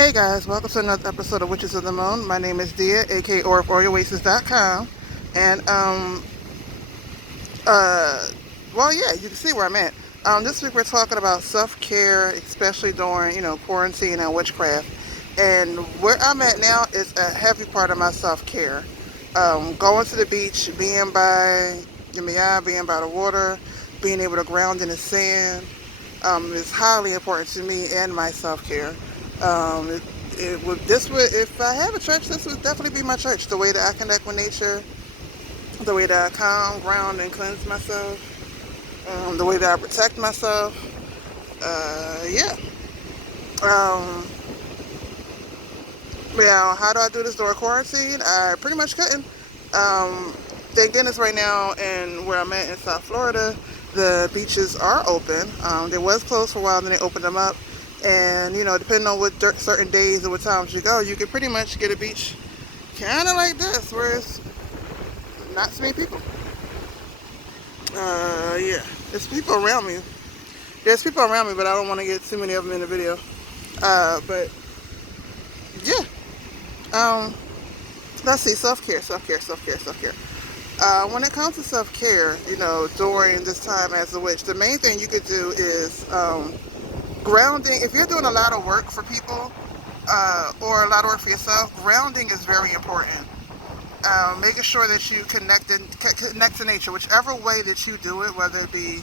Hey guys, welcome to another episode of Witches of the Moon. My name is Dia, aka OrifOrioasis.com. And uh well yeah, you can see where I'm at. This week we're talking about self-care, especially during, quarantine and witchcraft. And where I'm at now is a heavy part of my self-care. Going to the beach, being by the water, being able to ground in the sand, is highly important to me and my self-care. If I have a church, this would definitely be my church. The way that I connect with nature, the way that I calm, ground, and cleanse myself, the way that I protect myself. Yeah. Um, yeah. How do I do this during quarantine? I pretty much couldn't. Um, Thank goodness right now, and where I'm at in South Florida, the beaches are open. They was closed for a while, then they opened them up. And depending on what certain days and what times you go, you can pretty much get a beach kind of like this, where it's not so many people. Yeah, there's people around me. There's people around me, but I don't want to get too many of them in the video. But yeah, um, let's see, self-care, self-care, self-care, self-care. When it comes to self-care, during this time as a witch, the main thing you could do is grounding. If you're doing a lot of work for people, or a lot of work for yourself, grounding is very important. Making sure that you connect to nature, whichever way that you do it, whether it be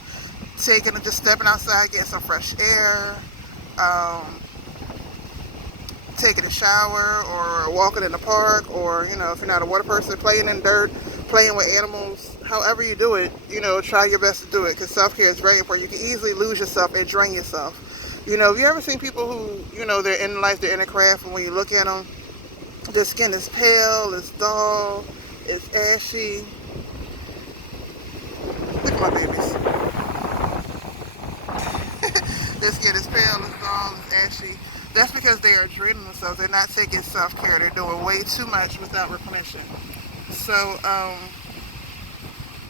just stepping outside, getting some fresh air, um, taking a shower, or walking in the park, or if you're not a water person, playing in dirt, playing with animals. However you do it, try your best to do it, because self-care is very important. You can easily lose yourself and drain yourself. Have you ever seen people who, they're in life, they're in a craft, and when you look at them, their skin is pale, it's dull, it's ashy. Look at my babies. Their skin is pale, it's dull, it's ashy. That's because they are draining themselves. They're not taking self-care. They're doing way too much without replenishing. So,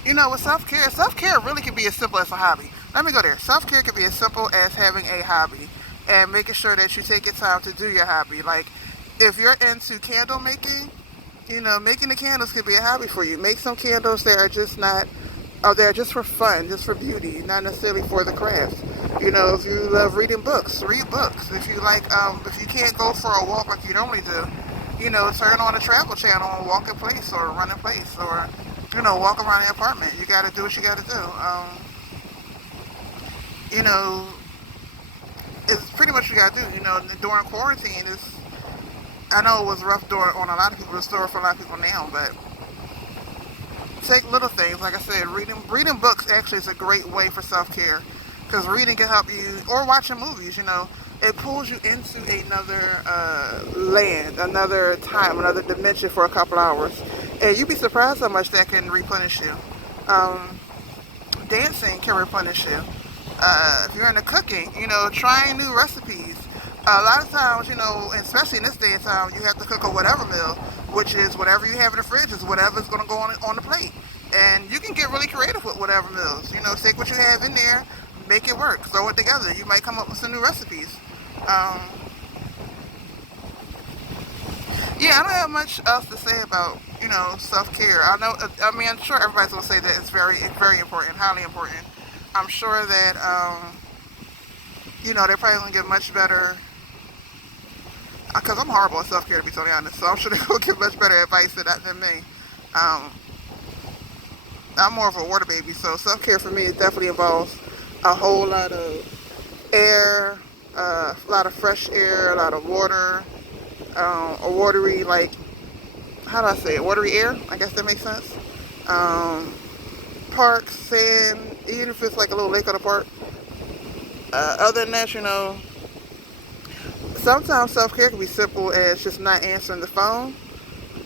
with self-care really can be as simple as a hobby. Let me go there. Self-care can be as simple as having a hobby and making sure that you take your time to do your hobby. Like, if you're into candle making, making the candles could be a hobby for you. Make some candles that are just not, they're just for fun, just for beauty, not necessarily for the craft. If you love reading books, read books. If you if you can't go for a walk like you normally do, turn on a travel channel and walk in place or run in place, or, walk around the apartment. You got to do what you got to do. It's pretty much what you got to do. During quarantine, I know it was rough on a lot of people, it's still for a lot of people now, but take little things. Like I said, reading books actually is a great way for self-care, because reading can help you, or watching movies, it pulls you into another land, another time, another dimension for a couple hours, and you'd be surprised how much that can replenish you. Dancing can replenish you. If you're into cooking, trying new recipes. A lot of times, especially in this day and time, you have to cook a whatever meal, which is whatever you have in the fridge is whatever's going to go on the plate. And you can get really creative with whatever meals. Take what you have in there, make it work, throw it together. You might come up with some new recipes. Yeah, I don't have much else to say about, self-care. I'm sure everybody's going to say that it's very, very important, highly important. I'm sure that, they're probably going to get much better, because I'm horrible at self-care, to be totally honest, so I'm sure they're going to get much better advice than me. I'm more of a water baby, so self-care for me, it definitely involves a whole lot of air, a lot of fresh air, a lot of water, a watery, how do I say it, watery air, I guess that makes sense. Parks, sand, even if it's like a little lake or a park. Other than that, sometimes self-care can be simple as just not answering the phone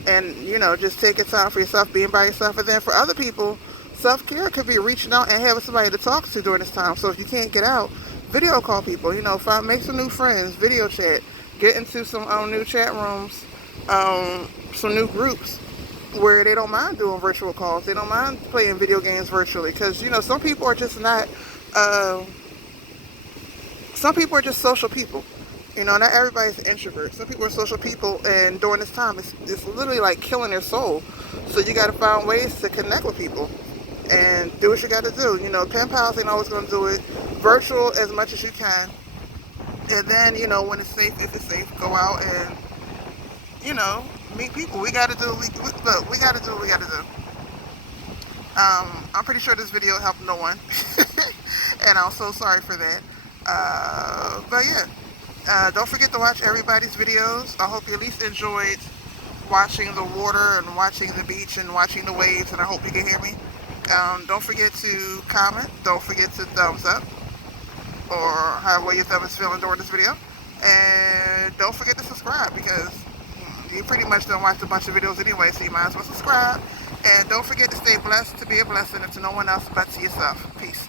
and, just taking time for yourself, being by yourself. And then for other people, self-care could be reaching out and having somebody to talk to during this time. So if you can't get out, video call people, make some new friends, video chat, get into some new chat rooms, some new groups where they don't mind doing virtual calls. They don't mind playing video games virtually, because, some people are just not, some people are just social people. You know, not everybody's an introvert. Some people are social people, and during this time, it's literally like killing their soul. So you got to find ways to connect with people and do what you got to do. You know, pen pals ain't always going to do it. Virtual as much as you can. And then, you know, when it's safe, if it's safe, go out and, you know, meet people. We got to do, look, we got to do what we got to do. I'm pretty sure this video helped no one. And I'm so sorry for that. But yeah. Don't forget to watch everybody's videos. I hope you at least enjoyed watching the water and watching the beach and watching the waves, and I hope you can hear me. Don't forget to comment. Don't forget to thumbs up, or however your thumb is feeling during this video. And don't forget to subscribe, because you pretty much don't watch a bunch of videos anyway, so you might as well subscribe. And don't forget to stay blessed to be a blessing, and to no one else but to yourself. Peace.